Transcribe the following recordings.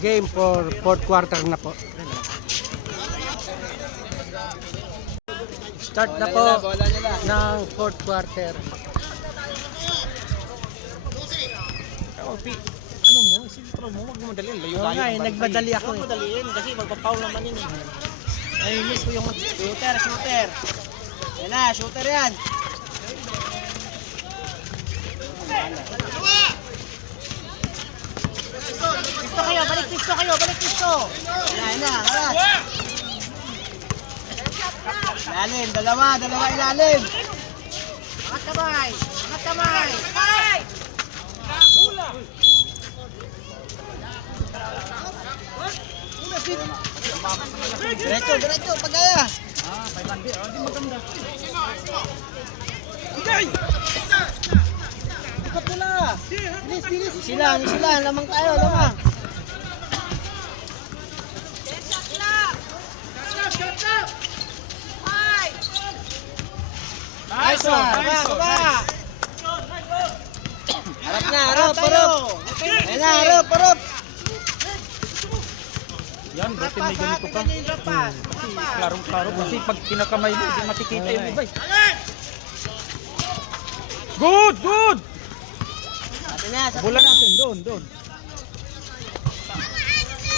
game for fourth quarter na po. Start na po ng fourth quarter. Ano mo? Sintro mo, wag mo madaliin. Oo nga, nagmadali ako eh. Madaliin kasi magpapaul naman yun eh. Ay, miss ko yung shooter. Yan na, shooter yan. Pisto kayo, balik pisto. Yan na, haras. Ilalim, dalawa ilalim. Angat kamay. Diretso, pagaya. Hindi maganda. Ikot mo na. Bilis. Silang, lamang tayo, lamang. Nice one. Baba. Harap na, harap. Ayan na, harap. Yan, buti may ganito ka. Klarong-klaro kasi pag kinakamay mo, hindi makikita yung iba. Good! Bola natin, doon.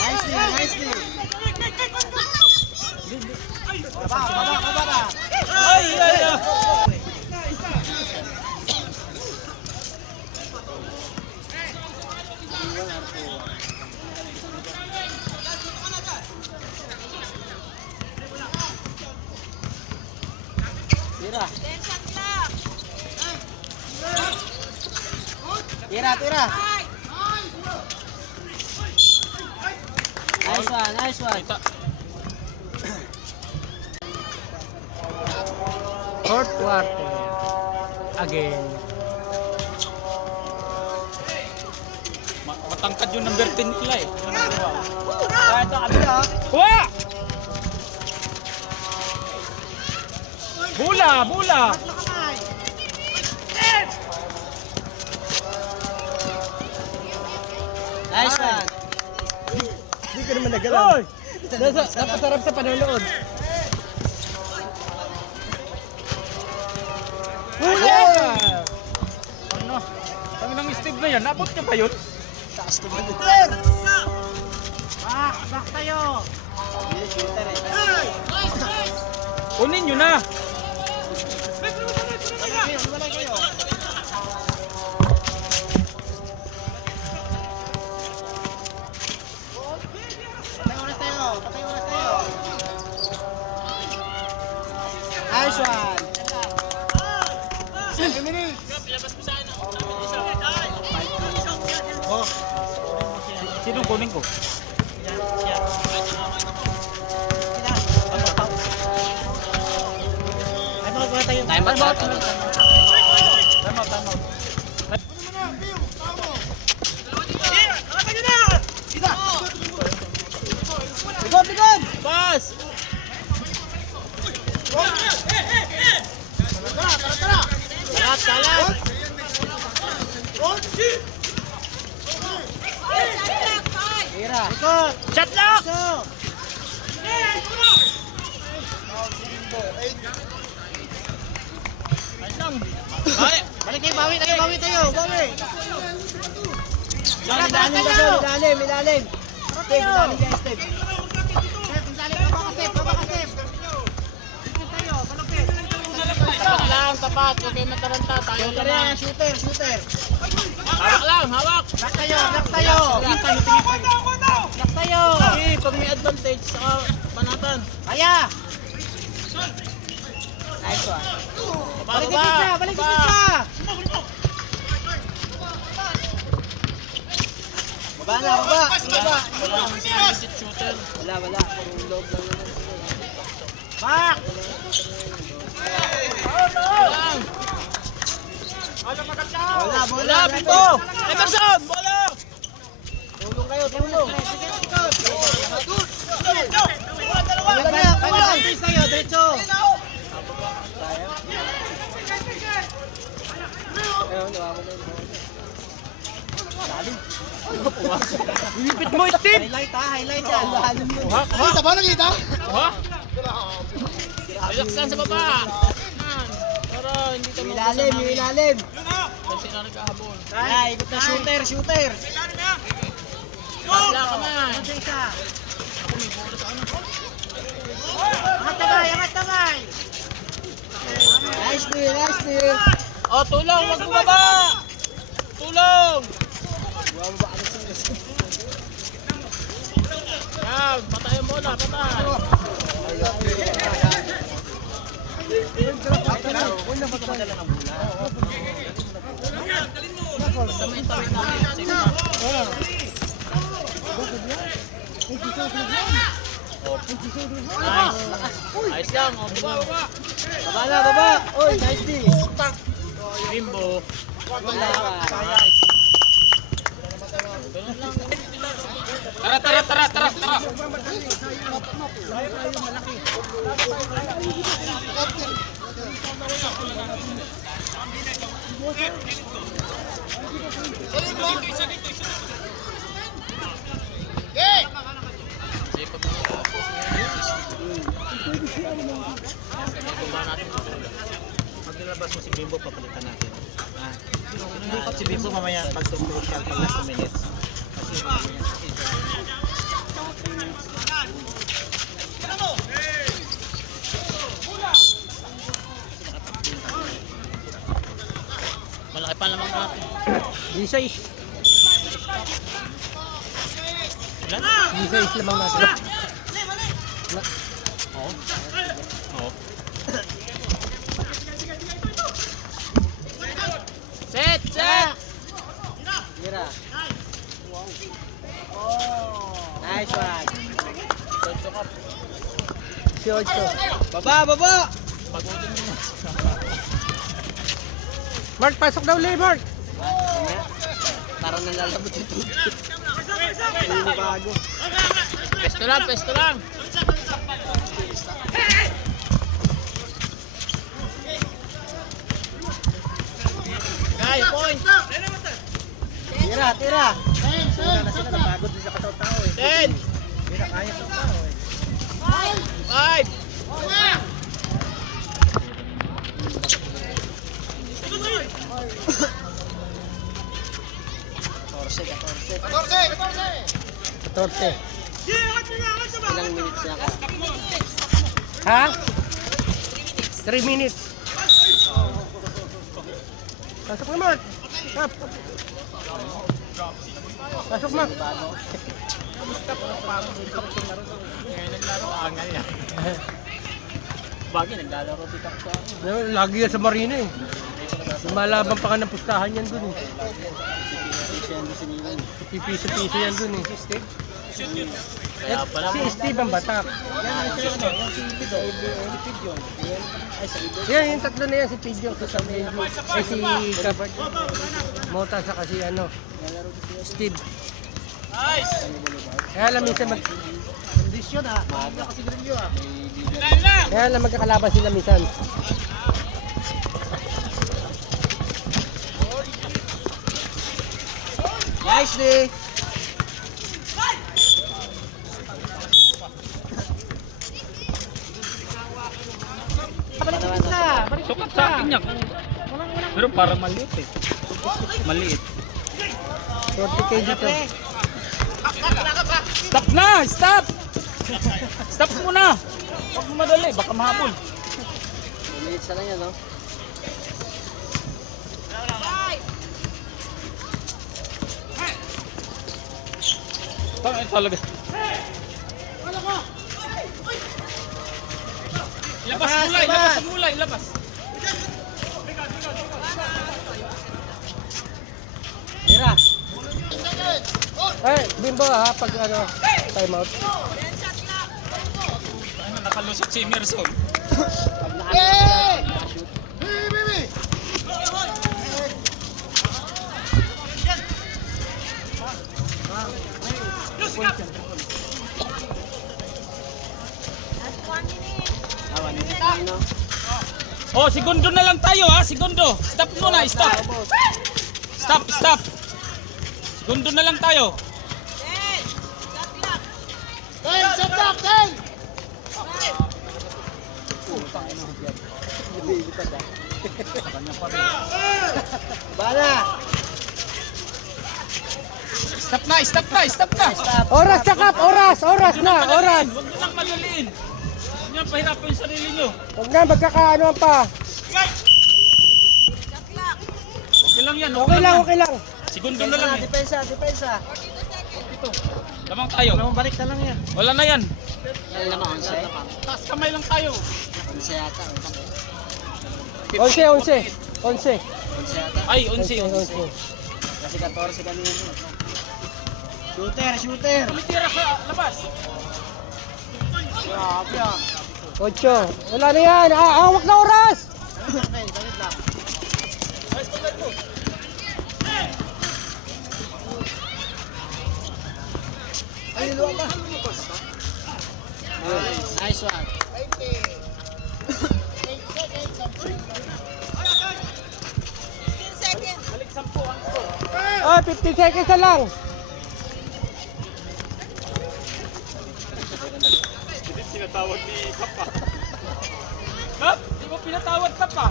Nicely. Baba. Ay! Tira. Nice one. Fourth quarter. Again. Matangkad yung number 10 nila eh. Kaya ito, kabila. Kuha! Bola! Nice one. Hindi ka naman nagalaw. Napasarap sa panonood. Hula! Ano? Ang nang Steve na yan, abot niya pa yun? Taas naman ito. Back tayo. Shooter eh. Kunin nyo na! Walay kayo. Patay oras tayo. Nice one. 7 minutes. Oh. Sinong kunin ko? Time out. Likod! Pass! Salat! Tira! Shot lock! Balik kayo, bawi tayo! Ilalim! Steve, ilalim kayo, Steve! Tapat, huwag kayo mataranta. Tayo lang. Shooter! Hawak lang, hawak! Lock tayo! Okay, pag may advantage, saka panatan. Kaya! Nice one! Balik sa! Baba! Wala. Puro loob lang naman. Back! Bola! Pito! Emerson! Bola! Tulong kayo! Kulang! Diretso! Bibit mo, Steve! Highlight ha, highlight yan. Nakita ba? Nakita? Relax lang sa baba. Yan. Para hindi tayo Ilalim, yung ilalim. Kasi na nagkahabol. Yeah, ikot na shooter, shooter. Wala ka man. Ano sa isa? Angat kamay, angat kamay. Nice play, nice play. Oh, tulong. Huwag bumaba. Tulong. Yan. Patayin mo na. Patay. Nice. Ayos lang. Oh, baba. Baba na, baba. Oy, nice play. Bimbo. Wala ka. Tara. Maglabas mo si Bimbo, papalitan natin. Si Bimbo mamaya pag tumutok siya pag last 2 minutes. Malaki pa naman natin. D6. Ilan? D6 lamang natin. Oo. Oo. Set! Mira. Nice one. Si Ocho. Baba. Pagutin mo. Mark, pasok daw ulit, Mark. Parang nalalabot yung tubig. Hindi bago. Pesto lang. Guy, point. Tira. Sila na sila, napagod din sa katao-tao eh. 10. Hindi na kaya sa tao eh. 5. Torse. 14. Ilang minutes na ka? Ha? 3 minutes. Pasok na, Mark. Up. Pasok, Mark. Ngayon naglaro, angal yan. Bagay, naglalaro si Takto. Lagi yan sa Marina eh. Lumalaban pa ka ng pustahan yan dun eh. Pipiso-piso yan dun eh. Kaya pala Si Steve ang batak. Yan, Yan, yung tatlo na yan, si Pidgeon, si Samuel, ay si Kabart, Mota, sa kasi ano, Steve. Nice! Kaya alam minsan Kondisyon ha. Maaga kasi grilyo ha. kaya alam magkakalaban sila minsan. Nicely. Sukat sa akin niya. Pero parang maliit eh. Maliit. 40 kg to. Stop na! Stop! Stop muna! Huwag mo madali, baka mahabol. Minutes na lang yan no? Tama talaga. Ilabas mulay, ilabas mulay, ilabas. Tira. Ay, Bimbo ha, pag ano, time out. Ano, nakalusot si Emerson. Oh, segundo na lang tayo ha, segundo. Stop muna, stop. Stop. Segundo na lang tayo. Ten, shot clock, ten! Bala! Stop na, stop na, stop na. Oras na kap, oras na, oras. Huwag nyo lang maliliin. Huwag nyo pahirapan yung sarili nyo. Huwag na, magkakaanoan pa. Okay lang yan, Okay lang, okay lang. Segundo na lang eh. Depensa, depensa. Lamang tayo. Lamang balik na lang yan. Wala na yan. Lamang, 11. Taas kamay lang tayo. 11 yata. 11. 11 yata. Ay, 11. Kasi 14 kanina. Shooter, shooter! Tumitira sa labas. Grabe ah. 8. Wala na yan. Hawak na oras. Okay, balik lang. Ay, luwa pa. Nice one. Ah, 15 seconds na lang. Pinatawag ni Kapa. Kap, di mo pinatawag ka pa.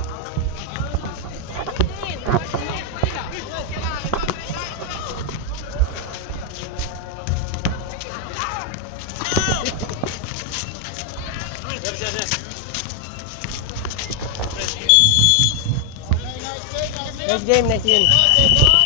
Next game, next game.